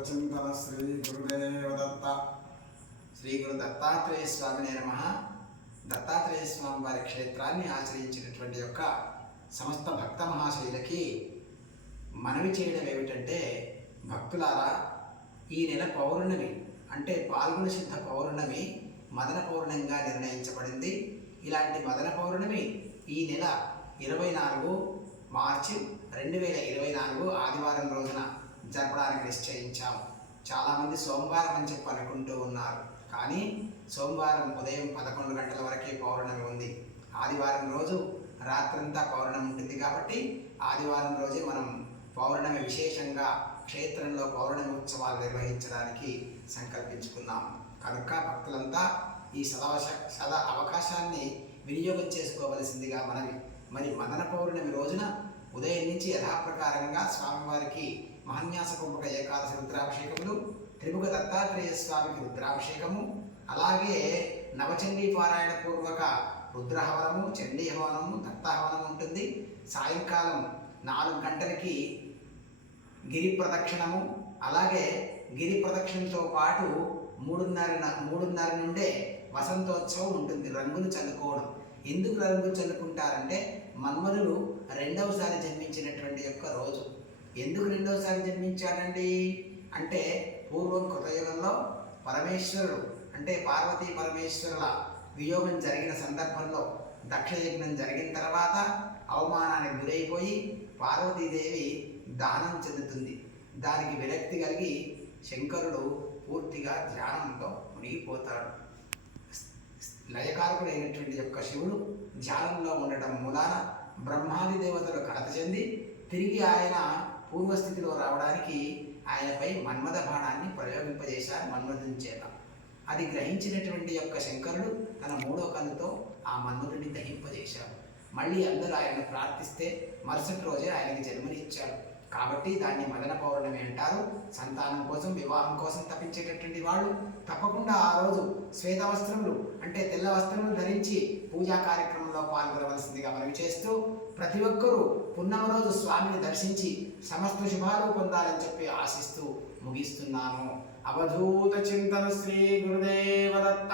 అవధూత శ్రీ గురుదేవ దత్త. శ్రీ గురు దత్తాత్రేయ స్వామినే నమః. దత్తాత్రేయ స్వామి వారి క్షేత్రాన్ని ఆశ్రయించినటువంటి యొక్క సమస్త భక్త మహాశైలకి మనవి చేయడం ఏమిటంటే, భక్తులారా, ఈ నెల పౌర్ణమి అంటే పాల్గొన శుద్ధ పౌర్ణమి మదన పౌర్ణమిగా నిర్ణయించబడింది. ఇలాంటి మదన పౌర్ణమి ఈ నెల 24 మార్చి 2024 ఆదివారం రోజున జరపడానికి నిశ్చయించాము. చాలామంది సోమవారం అని చెప్పి అనుకుంటూ ఉన్నారు, కానీ సోమవారం ఉదయం 11 గంటల వరకే పౌర్ణమి ఉంది. ఆదివారం రోజు రాత్రంతా పౌర్ణమి ఉంటుంది కాబట్టి ఆదివారం రోజే మనం పౌర్ణమి విశేషంగా క్షేత్రంలో పౌర్ణమి ఉత్సవాలు నిర్వహించడానికి సంకల్పించుకున్నాం. కనుక భక్తులంతా ఈ సదా అవకాశాన్ని వినియోగం చేసుకోవలసిందిగా మనవి. మరి మదన పౌర్ణమి రోజున ఉదయం నుంచి యథాప్రకారంగా స్వామివారికి మహాన్యాస కుంభక ఏకాదశి రుద్రాభిషేకములు, త్రిముఖ దత్తాత్రేయ స్వామికి రుద్రాభిషేకము, అలాగే నవచండీ పారాయణ పూర్వక రుద్రహవనము, చండీ హవనము, దత్తహవనం ఉంటుంది. సాయంకాలం 4 గంటలకి గిరి ప్రదక్షిణము, అలాగే గిరి ప్రదక్షిణతో పాటు 3:30 నుండే వసంతోత్సవం ఉంటుంది. రంగులు చల్లుకోవడం. ఎందుకు రంగులు చల్లుకుంటారంటే, మన్మధుడు రెండవసారి జన్మించినటువంటి యొక్క రోజు. ఎందుకు రెండవసారి జన్మించాడండి అంటే, పూర్వం కృతయుగంలో పరమేశ్వరుడు అంటే పార్వతీ పరమేశ్వరుల వియోగం జరిగిన సందర్భంలో దక్షయజ్ఞం జరిగిన తర్వాత అవమానానికి గురైపోయి పార్వతీదేవి దానం చెందుతుంది. దానికి విరక్తి కలిగి శంకరుడు పూర్తిగా ధ్యానంతో మునిగిపోతాడు. లయకారకుడైనటువంటి యొక్క శివుడు ధ్యానంలో ఉండటం మూలాన బ్రహ్మాది దేవతలు కలత చెంది తిరిగి ఆయన పూర్వస్థితిలో రావడానికి ఆయనపై మన్మథ బాణాన్ని ప్రయోగింపజేశారు మన్మథుని చేత. అది గ్రహించినటువంటి యొక్క శంకరుడు తన 3వ కన్నుతో ఆ మన్మథుడిని దహింపజేశాడు. మళ్ళీ అందరూ ఆయనను ప్రార్థిస్తే మరుసటి రోజే ఆయనకి జన్మనిచ్చాడు. కాబట్టి దాన్ని మదన పౌర్ణమి అంటారు. సంతానం కోసం, వివాహం కోసం తప్పించేటటువంటి వాళ్ళు తప్పకుండా ఆ రోజు శ్వేత వస్త్రములు అంటే తెల్ల వస్త్రములు ధరించి పూజా కార్యక్రమంలో పాల్గొనవలసిందిగా మనవి చేస్తూ, ప్రతి ఒక్కరూ పున్నమ రోజు స్వామిని దర్శించి సమస్త శుభాలు పొందాలని చెప్పి ఆశిస్తూ ముగిస్తున్నాను. అవధూత చింతన శ్రీ గురుదేవ దత్త.